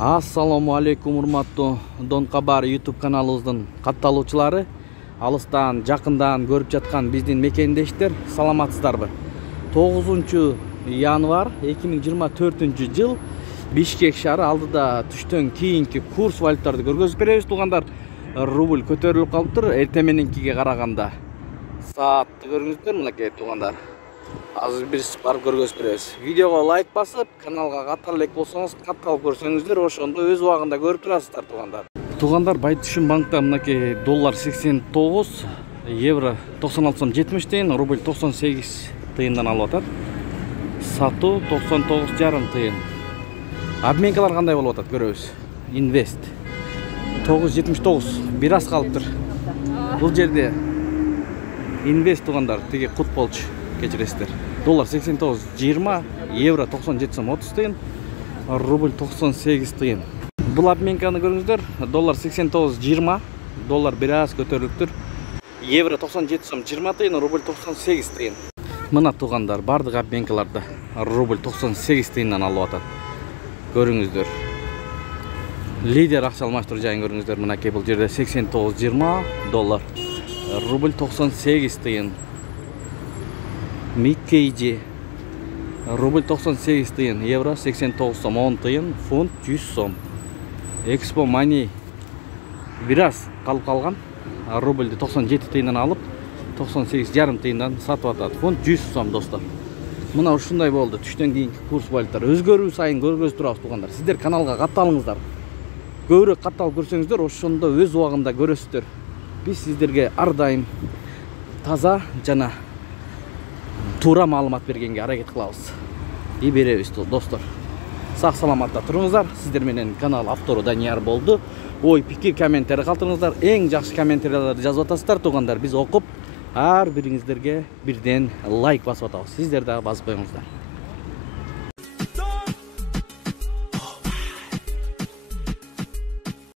Assalamu alaikum урматтуу Дон Кабар YouTube каналыбыздын катталуучулары, алыстан, жакындан көрүп жаткан биздин мекендештер, саламатсыздарбы? 9 январ 2024 жыл Бишкек шаары алдыда түштөн кийинки курс валюталарды көргөзүп беребиз. Туугандар, рубль көтөрүлүп калыптыр эртең мененкиге караганда. Саатты көрүңүздөр, мынакей туугандар. Азыр биз барып көргөзүп беребиз. Видеого лайк басып, каналга каттал элек болсоңуз, каттал көрсөңүздөр, ошондо өз убагында көрүп турасыздар туугандар. Туугандар, Байтүшүн банкта мынакей доллар 89, евро 96 сом 70 тыйын, рубль 98 тыйындан алып атат. Сатуу 99,5 тыйын. Обменкалар кандай болуп атат көрөбүз. Инвест 979, бир аз калыптыр. Бул жерде инвест туугандар, тиги кут болчу. Кечиресиздер. Доллар 89,20, евро 97 сом 30 тыйын, рубль 98 тыйын. Бул обменканы көрүңүздөр. Доллар 89,20, доллар бир аз көтөрүлүптүр. Евро 97 сом 20 тыйын, рубль 98 тыйын. Мына туугандар, бардык обменкаларда рубль 98 тыйындан алып атат. Көрүңүздөр. Лидер акча алмаштыруу жайын көрүңүздөр. Мынакей бул жерде 89,20 доллар, рубль 98 тыйын. Миккейджи рубль 98 тыйын, евро 89 сом 10 тыйын, фунт 100 сом. Экспо Мани бир аз калып калган, рубльди 97 тыйындан алып 98,5 тыйындан сатып атат. Фунт 100 сом достор. Мына ушундай болду. Түштөн кийинки курс валюталар өзгөрүү сайын көргөзүп турабыз туугандар. Сиздер каналга катталыңыздар. Көбүрөөк катталып көрсөңүздөр, ошондо өз убагында көрөсүздөр. Биз сиздерге ар дайым таза жана туура маалымат бергенге аракет кылабыз. И беребиз достор. Сак саламатта туруңуздар. Сиздер менен канал автору Данияр болду. Ой, пикир, комментарий калтырыңыздар. Эң жакшы комментарийлерди жазып атасыздар туугандар. Биз окуп ар бириңиздерге бирден лайк басып атабыз. Сиздер дагы басып коюңуздар.